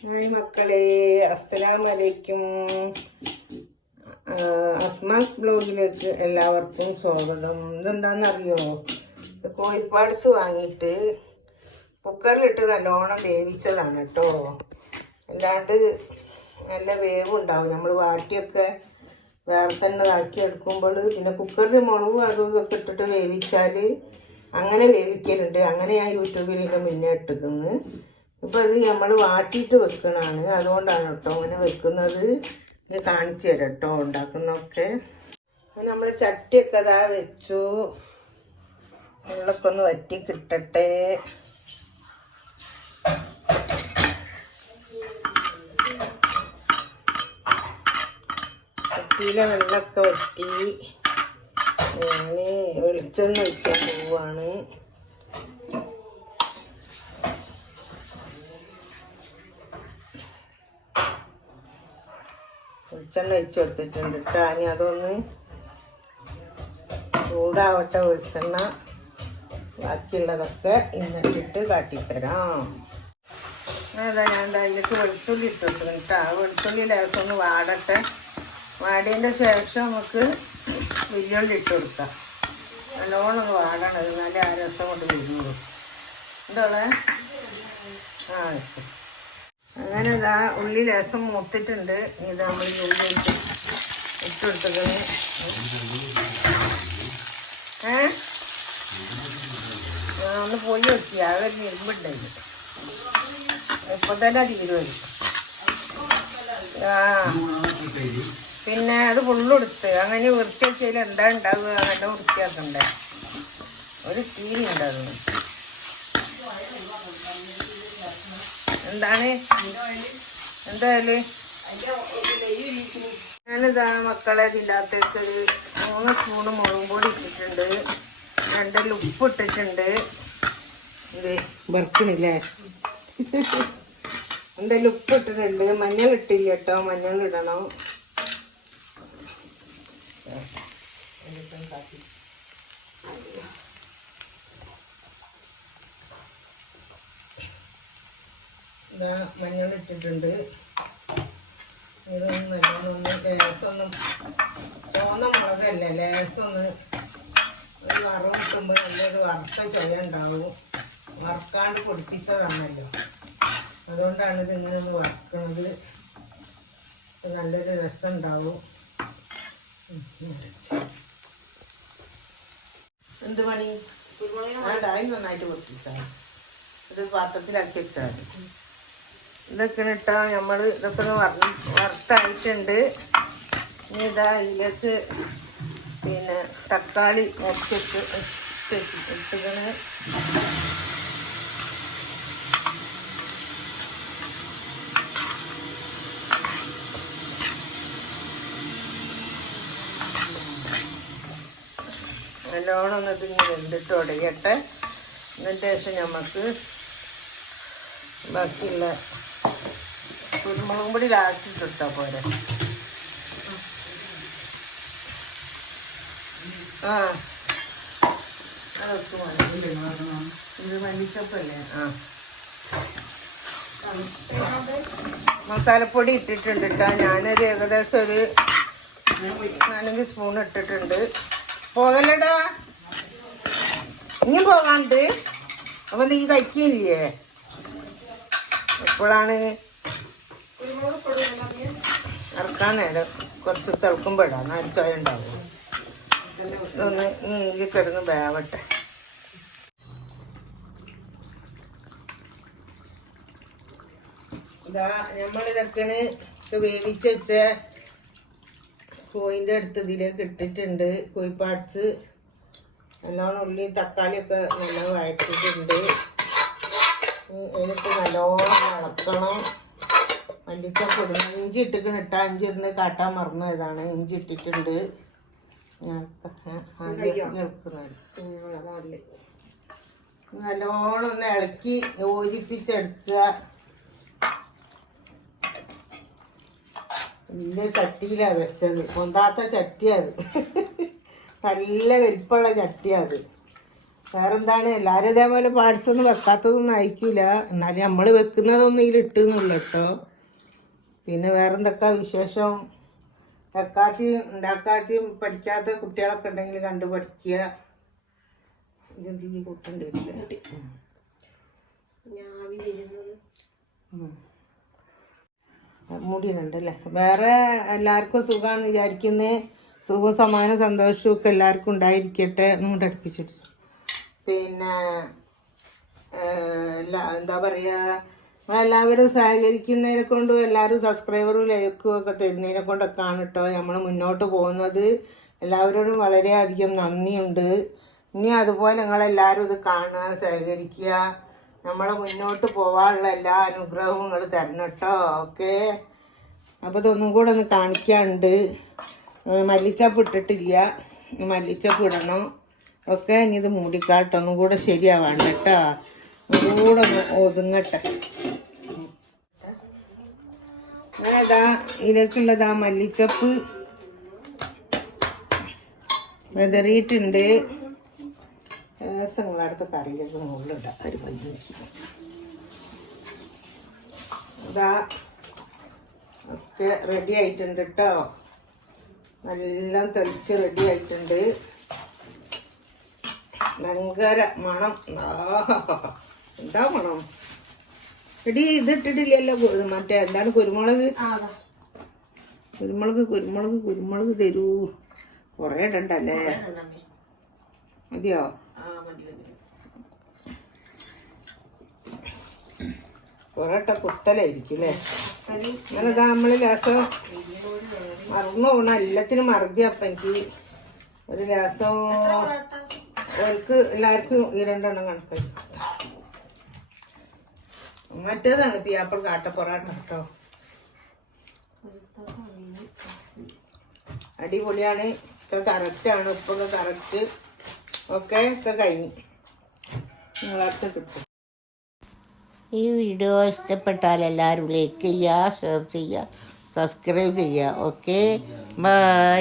Hi മക്കളെ. അസ്സലാം വലൈക്കും അസ്മാസ് ബ്ലോഗിലേക്ക് എല്ലാവർക്കും സ്വാഗതം. ഇതെന്താണെന്നറിയോ ഇത് കോഴിപ്പാട്സ് വാങ്ങിയിട്ട് കുക്കറിലിട്ട് നല്ലോണം വേവിച്ചതാണ് കേട്ടോ. അല്ലാണ്ട് നല്ല വേവ് ഉണ്ടാവും നമ്മൾ വാട്ടിയൊക്കെ വേറെ എടുക്കുമ്പോൾ പിന്നെ കുക്കറിൽ മുളകും അതും ഇതൊക്കെ ഇട്ടിട്ട് വേവിച്ചാൽ അങ്ങനെ വേവിക്കലുണ്ട്. അങ്ങനെ ഞാൻ യൂട്യൂബിലൊക്കെ മുന്നേ ഇട്ടിക്കുന്നത് ഇപ്പം ഇത് നമ്മൾ വാട്ടിയിട്ട് വെക്കണതാണ് അതുകൊണ്ടാണ് കേട്ടോ അങ്ങനെ വെക്കുന്നത്. ഇത് കാണിച്ചു തരാം കേട്ടോ ഉണ്ടാക്കുന്നതൊക്കെ. നമ്മൾ ചട്ടിയൊക്കെ അതാ വെച്ചു. വെള്ളമൊക്കെ ഒന്ന് വറ്റി കിട്ടട്ടെ. ചട്ടിയിലെ വെള്ളമൊക്കെ വറ്റി. ഞാൻ വെളിച്ചെണ്ണ ഒഴിക്കാൻ പോവാണ്. വെളിച്ചെണ്ണ ഒഴിച്ച് കൊടുത്തിട്ടുണ്ട് കേട്ടോ ഇനി അതൊന്ന് ചൂടാവട്ടെ വെളിച്ചെണ്ണ. ബാക്കിയുള്ളതൊക്കെ ഇന്നിട്ടിട്ട് കാട്ടിത്തരാം. അതാ ഞാൻ അതിലേക്ക് വെളുത്തുള്ളി ഇട്ടിട്ടുണ്ട് കേട്ടോ വെളുത്തുള്ളി ലേശം ഒന്ന് വാടട്ടെ. വാടിയതിന്റെ ശേഷം നമുക്ക് വെല്ലുള്ളി ഇട്ട് കൊടുക്കാം. നല്ലോണം ഒന്ന് വാടണം. എന്നാലേ ആ രസം കൊണ്ട് വരുന്നുള്ളൂ. എന്തോളേ ആ ഇട്ടു. അങ്ങനെ ഇതാ ഉള്ളി ലേസം മൂത്തിട്ടുണ്ട്. ഇതാ നമ്മൾ ഉള്ളി ഇട്ട് ഇട്ടെടുത്തത് ഏ? ആ, ഒന്ന് പോയി വെച്ചി അത് ഇരുമ്പുണ്ടായി ഇപ്പൊ തന്നെ തീരുവരും ആ. പിന്നെ അത് ഫുള്ളെടുത്ത് അങ്ങനെ വൃത്തിയാക്കിയാൽ എന്താ ഉണ്ടാവുക? നല്ല വൃത്തിയാക്കണ്ടേ? ഒരു തീരി ഉണ്ടാകുന്നു എന്താണ്? എന്തായാലും? ഞാനിതാ മക്കളെ ഇതിനകത്തേക്ക് ഒരു മൂന്ന് സ്പൂണ് മുളകും പൊടി ഇട്ടിട്ടുണ്ട്. രണ്ടിൽ ഉപ്പ് ഇട്ടിട്ടുണ്ട്. വറുക്കണില്ലേ? എന്തായാലും ഉപ്പ് ഇട്ടിട്ടുണ്ട്. മഞ്ഞൾ ഇട്ടില്ല കേട്ടോ. മഞ്ഞൾ ഇടണം. ഇതാ മഞ്ഞൾ ഇട്ടിട്ടുണ്ട്. ഇതൊന്നും നല്ലോണം ലേസൊന്നും തോന്ന മുളകല്ല? ലേസൊന്ന് ഒരു വറവ് കിട്ടുമ്പോൾ നല്ലൊരു വറുത്ത ചൊയ ഉണ്ടാവും. വറുക്കാണ്ട് പൊടിപ്പിച്ചതാണല്ലോ. അതുകൊണ്ടാണ് ഇത് ഇങ്ങനെ ഒന്ന് വറുക്കണത്. നല്ലൊരു രസം ഉണ്ടാവും. എന്ത് പണി? ആ ഡായി നന്നായിട്ട് പൊടിപ്പിച്ചാൽ ഇത് പാത്രത്തിലാക്കി വെച്ചാൽ ഇതൊക്കെ ഇട്ടാ നമ്മൾ ഇതൊക്കെ ഒന്ന് വറ- ഇനി ഇതാ ഇതിലേക്ക് പിന്നെ തക്കാളി മുറിച്ചിട്ട് ഇട്ടിക്കണ് നല്ലോണം ഒന്ന് ഇതിങ്ങനെ വെന്തിട്ട് ഉടയട്ടെ എന്നിട്ട് ശേഷം നമുക്ക് ബാക്കിയുള്ള കുരുമുളകും പൊടി ലാസ്റ്റ് പോരെ. ആ. ഇത് മല്ലിച്ചപ്പല്ലേ? ആ. മസാലപ്പൊടി ഇട്ടിട്ടുണ്ട് കേട്ടോ. ഞാനൊരു ഏകദേശം ഒരു നാലഞ്ച് സ്പൂൺ ഇട്ടിട്ടുണ്ട്. പോകല്ലടാ ഇനിയും പോകാണ്ട് അപ്പൊ നീ കഴിക്കില്ലേ? എപ്പോഴാണ് ഇറക്കാൻ നേരം കുറച്ച് തിളക്കുമ്പോഴാണ് അരിച്ചോയ ഉണ്ടാവും ഇതൊന്ന് നീങ്ങി കിടന്ന് വേവട്ടെ. ഇതാ വേവിച്ച് വെച്ച കോയിന്റെ അടുത്ത് ഇതിലേക്ക് ഇട്ടിട്ടുണ്ട്. കോയി പാർട്സ് നല്ലോണം ഉള്ളി തക്കാളിയൊക്കെ നല്ല വഴറ്റിയിട്ടുണ്ട്. എനിക്ക് നല്ലോണം ഇളക്കണം ഇടണം ഇഞ്ചി ഇട്ടിക്കണ ഇട്ടാ ഇഞ്ചി ഇടുന്നത് കാട്ടാൻ മറന്നു ഇതാണ് ഇഞ്ചി ഇട്ടിട്ടുണ്ട്. നല്ലോണം ഒന്ന് ഇളക്കി യോജിപ്പിച്ചെടുക്കുക. വലിയ ചട്ടിയിലാണ് വെച്ചത്. കൊണ്ടാത്ത ചട്ടിയത് നല്ല വലിപ്പമുള്ള ചട്ടിയത് വേറെന്താണ്? എല്ലാവരും ഇതേപോലെ പാടിച്ചൊന്നും വെക്കാത്തതൊന്നും അയക്കൂല എന്നാലും നമ്മൾ വെക്കുന്നതൊന്നും ഇതിൽ ഇട്ടുന്നുള്ളു കേട്ടോ പിന്നെ വേറെന്തൊക്കെ വിശേഷം? വെക്കാത്തിയും ഉണ്ടാക്കാത്തിയും പഠിക്കാത്ത കുട്ടികളൊക്കെ ഉണ്ടെങ്കിൽ കണ്ടു പഠിക്കുക. ഇതെന്ത് കൂട്ടണ്ടില്ലേ മുടിയുണ്ടല്ലേ വേറെ എല്ലാവർക്കും സുഖമാണ് വിചാരിക്കുന്നത് സുഖവും സമാനം സന്തോഷവും ഒക്കെ എല്ലാവർക്കും ഉണ്ടായിരിക്കട്ടെ നിങ്ങളുടെ അടുപ്പിച്ചിട്ട്. പിന്നെ എന്താ പറയുക എല്ലാവരും സഹകരിക്കുന്നതിനെ കൊണ്ടും എല്ലാവരും സബ്സ്ക്രൈബറും ലൈക്കും ഒക്കെ തരുന്നതിനെ കൊണ്ടൊക്കെയാണ് കേട്ടോ നമ്മൾ മുന്നോട്ട് പോകുന്നത്. എല്ലാവരോടും വളരെയധികം നന്ദിയുണ്ട്. ഇനി അതുപോലെ നിങ്ങളെല്ലാവരും ഇത് കാണുക സഹകരിക്കുക. നമ്മളെ മുന്നോട്ട് പോകാനുള്ള എല്ലാ അനുഗ്രഹവും നിങ്ങൾ തരണം കേട്ടോ ഓക്കെ? അപ്പോൾ ഇതൊന്നും കൂടെ ഒന്ന് കാണിക്കാനുണ്ട് ഏഹ് മല്ലിച്ചപ്പ് ഇട്ടിട്ടില്ല. മല്ലിച്ചപ്പ് ഇടണം. ഒക്കെ ഇനി ഇത് മൂടിക്കാട്ടോ ഒന്നും കൂടെ ശരിയാവാണ്ട് കേട്ടോ ഒന്നും കൂടെ ഒന്ന് ഒതുങ്ങട്ടെ. ഇതാ ഇതിലേക്കുള്ളതാ മല്ലിച്ചപ്പ് വെതറിയിട്ടുണ്ട്. ദിവസങ്ങൾ അടുത്ത കറിയിലേക്ക് മുകളിലിടാം. ഒരു പഞ്ച് അതാ ഒക്കെ റെഡി ആയിട്ടുണ്ട് കേട്ടോ എല്ലാം തെളിച്ച് റെഡി ആയിട്ടുണ്ട്. ഭയങ്കര മണം. ആ, എന്താ മണം? എടി ഇത് ഇട്ടിട്ടില്ലല്ലോ. മറ്റേ എന്താണ് കുരുമുളക്? കുരുമുളക് കുരുമുളക് കുരുമുളക് തരൂ. കുറേ ഇടണ്ടല്ലേ? മതിയോ? കുറേട്ട കുത്തലായിരിക്കും അല്ലേ? അങ്ങനെ ഇതാ നമ്മൾ രസം മറന്നു പോകണം എല്ലാത്തിനും മറുതി അപ്പ എനിക്ക് ഒരു രസം അവർക്ക് എല്ലാവർക്കും ഈ രണ്ടെണ്ണം കണക്കായി. മറ്റേതാണ് പിയാപ്പിൾ കാട്ട പൊറാട്ട കേട്ടോ. അടിപൊളിയാണ്. ഒക്കെ ആണ്. ഉപ്പൊക്കെ കറക്റ്റ് ഒക്കെ ഒക്കെ കഴിഞ്ഞു. നിങ്ങളടുത്ത് കിട്ടും. ഈ വീഡിയോ ഇഷ്ടപ്പെട്ടാൽ എല്ലാവരും ലൈക്ക് ചെയ്യുക ഷെയർ ചെയ്യുക സബ്സ്ക്രൈബ് ചെയ്യുക. Okay bye